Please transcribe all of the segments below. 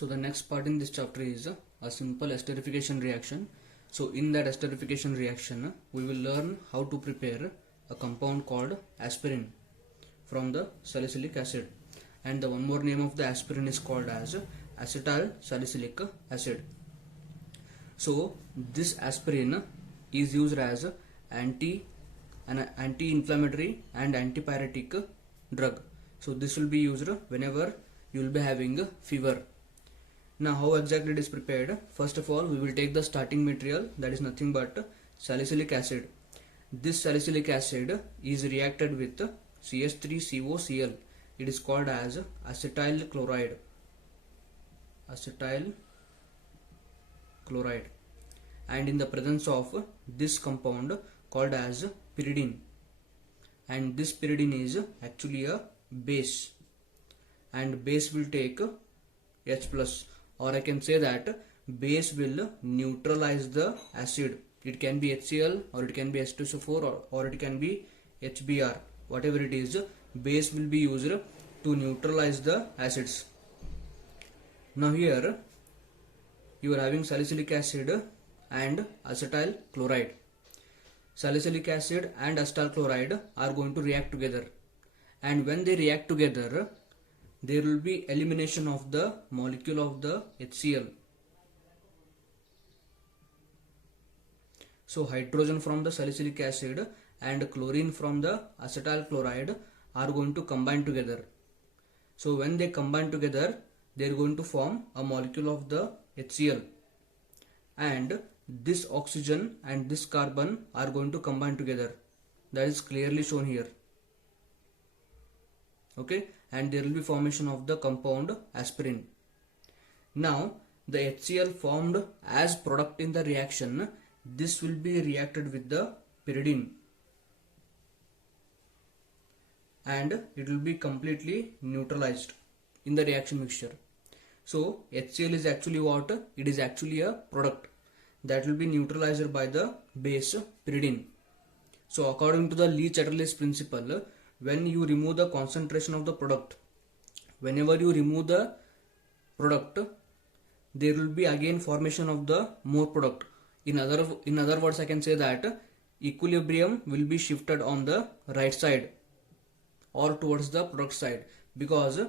So the next part in this chapter is a simple esterification reaction. So in that esterification reaction, we will learn how to prepare a compound called aspirin from the salicylic acid. And the one more name of the aspirin is called as acetyl salicylic acid. So this aspirin is used as an anti-inflammatory and antipyretic drug. So this will be used whenever you will be having fever. Now how exactly it is prepared? First of all, we will take the starting material, that is nothing but salicylic acid. This salicylic acid is reacted with CH3COCl. It is called as acetyl chloride. And in the presence of this compound called as pyridine, and this pyridine is actually a base, and base will take H plus, or I can say that base will neutralize the acid. It can be HCl, or it can be H2SO4, or it can be HBr. Whatever it is, base will be used to neutralize the acids. Now here you are having salicylic acid and acetyl chloride. Salicylic acid and acetyl chloride are going to react together, and when they react together, there will be elimination of the molecule of the HCl. So hydrogen from the salicylic acid and chlorine from the acetyl chloride are going to combine together. So when they combine together, they are going to form a molecule of the HCl, and this oxygen and this carbon are going to combine together. That is clearly shown here. Okay, and there will be formation of the compound aspirin. Now the HCl formed as product in the reaction, this will be reacted with the pyridine, and it will be completely neutralized in the reaction mixture. So HCl is actually what? It is actually a product that will be neutralized by the base pyridine. So according to the Lee-Chatterley's principle, when you remove the concentration of the product, whenever you remove the product, there will be again formation of the more product. In other words, I can say that equilibrium will be shifted on the right side or towards the product side, because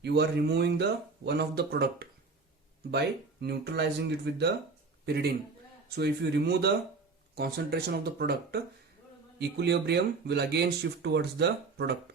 you are removing the one of the product by neutralizing it with the pyridine. So if you remove the concentration of the product, equilibrium will again shift towards the product.